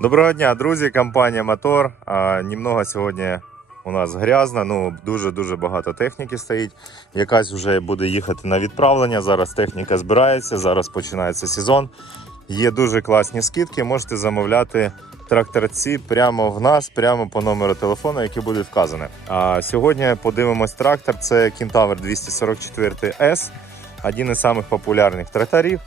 Доброго дня, друзі, компанія Мотор. А, Німного сьогодні у нас грязно, ну дуже-дуже багато техніки стоїть. Якась вже буде їхати на відправлення. Зараз техніка збирається, зараз починається сезон. Є дуже класні скидки. Можете замовляти тракторці прямо в нас, прямо по номеру телефону, який буде вказаний. А сьогодні подивимось трактор. Це Кентавр 244 S, один із самих популярних тракторів.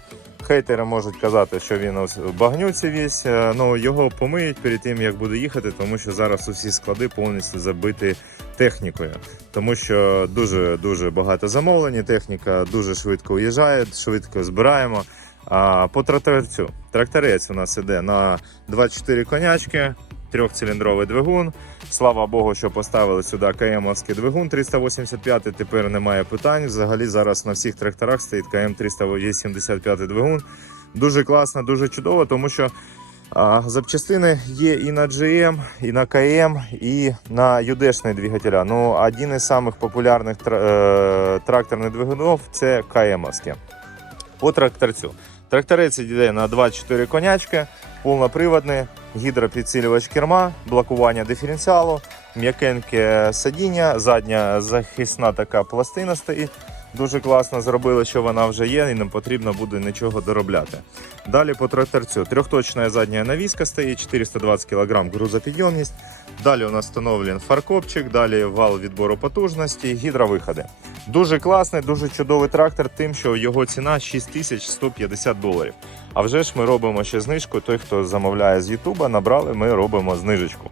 Хейтери можуть казати, що він в багнюці весь. е, Ну його помиють перед тим, як буде їхати, тому що зараз усі склади повністю забиті технікою. Тому що дуже дуже багато замовлень. Техніка дуже швидко уїжджає, швидко збираємо. А по тракторцю тракторець у нас іде на 24 конячки, трьохциліндровий двигун. Слава Богу, що поставили сюди КМовський двигун 385. Тепер немає питань. Взагалі зараз на всіх тракторах стоїть КМ 385 двигун. Дуже класно, дуже чудово, тому що а, запчастини є і на GM, і на КМ, і на UD-шні двигателя. Ну, один із самих популярних е, тракторних двигунів це КМовське. По тракторцю. Тракторець йде на 24 конячки, повноприводний, гідропідсилювач керма, блокування диференціалу, м'якеньке сидіння, задня захисна така пластина стоїть. Дуже класно зробили, що вона вже є, і не потрібно буде нічого доробляти. Далі по тракторцю. Трьохточна задня навіска стоїть, 420 кг грузопідйомність. Далі у нас встановлений фаркопчик, далі вал відбору потужності, гідровиходи. Дуже класний, дуже чудовий трактор, тим, що його ціна 6150 доларів. А вже ж ми робимо ще знижку. Той, хто замовляє з Ютуба, набрали, ми робимо знижечку.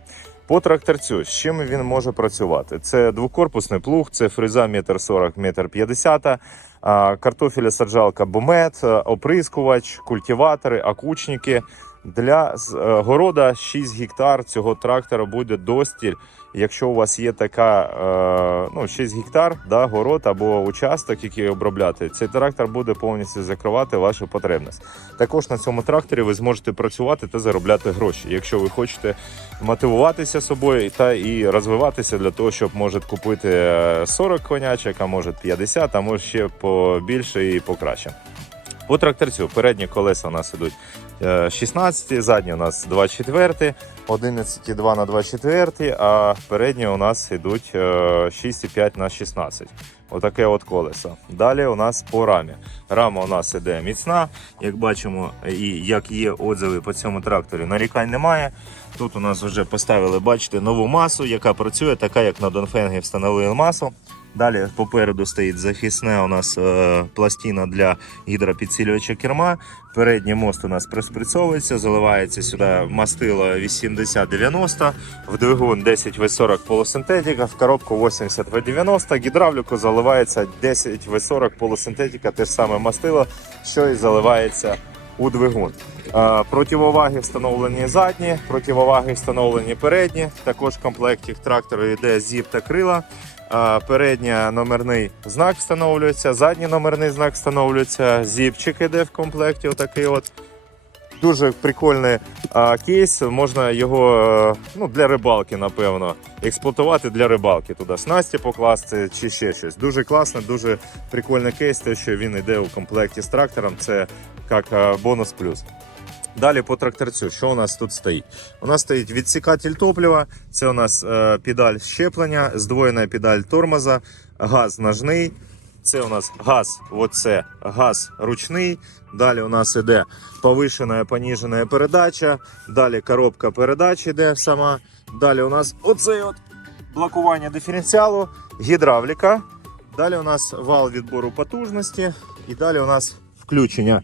По тракторцю, з чим він може працювати? Це двокорпусний плуг, це фреза 1,40 м, 1,50 м, а, картофелесаджалка бумет, оприскувач, культиватори, акучники. Для е, города 6 гектар цього трактора буде достіль. Якщо у вас є така е, ну, 6 гектар, да, город або участок, який обробляти, цей трактор буде повністю закривати вашу потребність. Також на цьому тракторі ви зможете працювати та заробляти гроші, якщо ви хочете мотивуватися собою та і розвиватися для того, щоб може купити е, 40 конячок, а може 50, а може ще побільше і покраще. По тракторцю передні колеса у нас ідуть е, 16, задні у нас 24, 11,2 на 24, а передні у нас йдуть е, 6,5 на 16. Отаке от колесо. Далі у нас по рамі. Рама у нас іде міцна. Як бачимо, і як є отзиви по цьому тракторі, нарікань немає. Тут у нас вже поставили, бачите, нову масу, яка працює, така як на Донфенгі встановили масу. Далі попереду стоїть захисне у нас е, пластина для гідропідсилювача керма. Передній мост у нас приспрацьовується, заливається сюди мастило 80-90, в двигун 10 В40 полусинтетика, в коробку 80 В90, гідравліку заливається 10 В40 полусинтетика, те ж саме мастило, що і заливається у двигун. Е, Противоваги встановлені задні, противоваги встановлені передні. Також в комплекті трактору йде зіп та крила. Передня номерний знак встановлюється, задній номерний знак встановлюється, зіпчик іде в комплекті. Отакий от. Дуже прикольний а, кейс. Можна його е, ну, для рибалки, напевно, експлуатувати для рибалки. Туди снасті покласти чи ще щось. Дуже класно, дуже прикольний кейс, те, що він йде у комплекті з трактором. Це як е, бонус плюс. Далі по тракторцю, що у нас тут стоїть? У нас стоїть відсікатель топлива, це у нас е, педаль щеплення, здвоєна педаль тормоза, газ ножний. Це у нас газ, оце газ ручний. Далі у нас іде повишена, поніжена передача. Далі коробка передач іде сама. Далі у нас оце от блокування диференціалу, гідравліка. Далі у нас вал відбору потужності. І далі у нас включення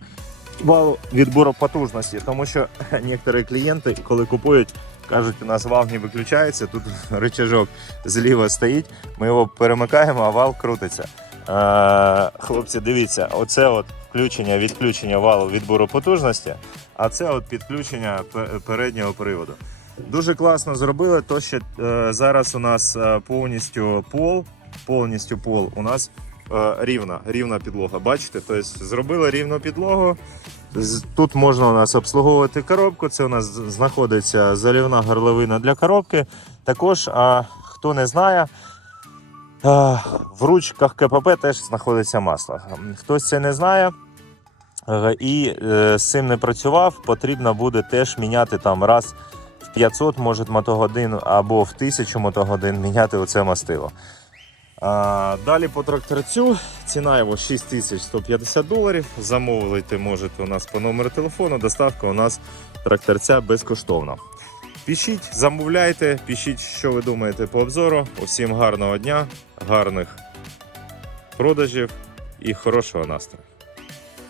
вал відбору потужності. Тому що некоторі клієнти, коли купують, кажуть, у нас вал не виключається. Тут рычажок зліва стоїть. Ми його перемикаємо, а вал крутиться. Хлопці, дивіться, оце от включення, відключення валу відбору потужності, а це от підключення переднього приводу. Дуже класно зробили, то що е, зараз у нас е, повністю пол, повністю пол у нас рівна, рівна підлога. Бачите? Тобто зробили рівну підлогу. Тут можна у нас обслуговувати коробку. Це у нас знаходиться залівна горловина для коробки. Також, а, хто не знає, в ручках КПП теж знаходиться масло. Хтось це не знає. Е, І е, з цим не працював, потрібно буде теж міняти там раз в 500 може мотогодин або в 1000 мотогодин міняти оце мастило. А, далі по тракторцю ціна його 6150 доларів. Замовити можете у нас по номеру телефону. Доставка у нас тракторця безкоштовна. Пишіть, замовляйте, пишіть, що ви думаєте по обзору. Усім гарного дня, гарних продажів і хорошого настрою.